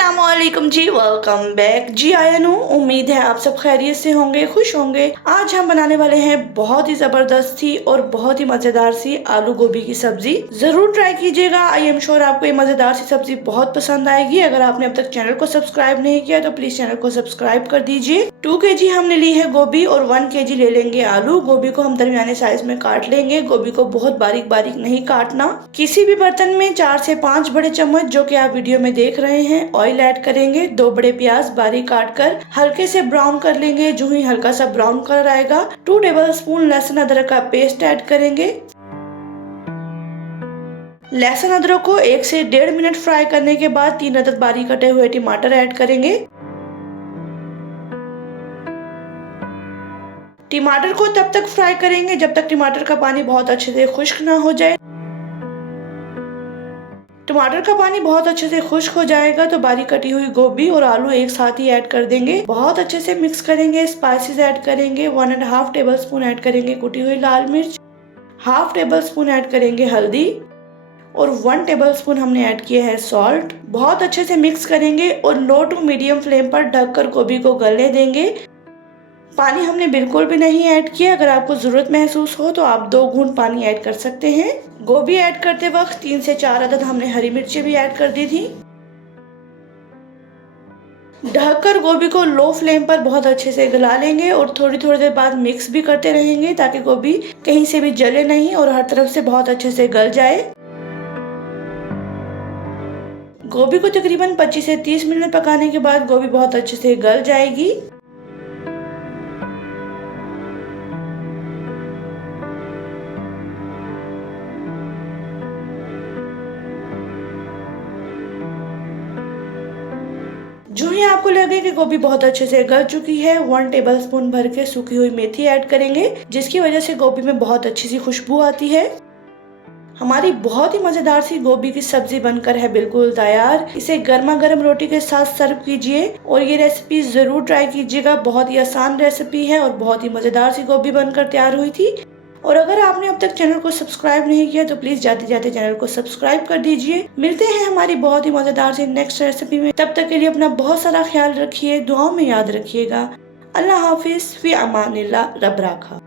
अस्सलामुअलैकुम जी, welcome back जी। Ion हूँ, उम्मीद है आप सब खैरियत से होंगे, खुश होंगे। आज हम बनाने वाले हैं बहुत ही जबरदस्त सी और बहुत ही मजेदार सी आलू गोभी की सब्जी। जरूर ट्राई कीजिएगा। आई एम श्योर आपको ये मजेदार सी सब्जी बहुत पसंद आएगी। अगर आपने अब तक चैनल को सब्सक्राइब नहीं किया तो प्लीज चैनल को सब्सक्राइब कर दीजिए। 2 kg हमने ली है गोभी और 1 kg ले लेंगे आलू। गोभी को हम दरमियाने साइज में काट लेंगे। गोभी को बहुत बारीक बारीक नहीं काटना। किसी भी बर्तन में 4 से 5 बड़े चम्मच, जो कि आप वीडियो में देख रहे हैं, ऑयल ऐड करेंगे। 2 बड़े प्याज बारीक काट कर हल्के से ब्राउन कर लेंगे। जो ही हल्का सा ब्राउन कलर आएगा 2 टेबलस्पून लहसुन अदरक का पेस्ट ऐड करेंगे। लहसुन अदरक को 1 से 1.5 मिनट फ्राई करने के बाद 3 अदद बारीक कटे हुए टमाटर ऐड करेंगे। टमाटर को तब तक फ्राई करेंगे जब तक टमाटर का पानी बहुत अच्छे से खुश्क ना हो जाए। टमाटर का पानी बहुत अच्छे से खुश्क हो जाएगा तो बारीक कटी हुई गोभी और आलू एक साथ ही ऐड कर देंगे। बहुत अच्छे से मिक्स करेंगे। स्पाइसेस ऐड करेंगे। 1.5 टेबलस्पून ऐड करेंगे कुटी हुई लाल मिर्च, 1/2 टेबलस्पून ऐड करेंगे हल्दी और 1 टेबलस्पून हमने ऐड किया है सॉल्ट। बहुत अच्छे से मिक्स करेंगे और लो टू मीडियम फ्लेम पर ढककर गोभी को गलने देंगे। पानी हमने बिल्कुल भी नहीं ऐड किया। अगर आपको जरूरत महसूस हो तो आप 2 घूंट पानी ऐड कर सकते हैं। गोभी ऐड करते वक्त 3 से 4 अदद हमने हरी मिर्ची भी ऐड कर दी थी। ढककर गोभी को लो फ्लेम पर बहुत अच्छे से गला लेंगे और थोड़ी थोड़ी देर बाद मिक्स भी करते रहेंगे ताकि गोभी कहीं से भी जले नहीं और हर तरफ से बहुत अच्छे से गल जाए। गोभी को तकरीबन 25 से 30 मिनट पकाने के बाद गोभी बहुत अच्छे से गल जाएगी। जो ही आपको लगे कि गोभी बहुत अच्छे से गल चुकी है, 1 टेबलस्पून भर के सूखी हुई मेथी ऐड करेंगे, जिसकी वजह से गोभी में बहुत अच्छी सी खुशबू आती है। हमारी बहुत ही मजेदार सी गोभी की सब्जी बनकर है बिल्कुल तैयार। इसे गर्मा गर्म रोटी के साथ सर्व कीजिए और ये रेसिपी जरूर ट्राई कीजिएगा। बहुत ही आसान रेसिपी है और बहुत ही मजेदार सी गोभी बनकर तैयार हुई थी। और अगर आपने अब तक चैनल को सब्सक्राइब नहीं किया तो प्लीज जाते जाते चैनल को सब्सक्राइब कर दीजिए। मिलते हैं हमारी बहुत ही मजेदार सी नेक्स्ट रेसिपी में। तब तक के लिए अपना बहुत सारा ख्याल रखिए, दुआओं में याद रखिएगा। अल्लाह हाफिज, फी अमानिल्लाह, रब राखा।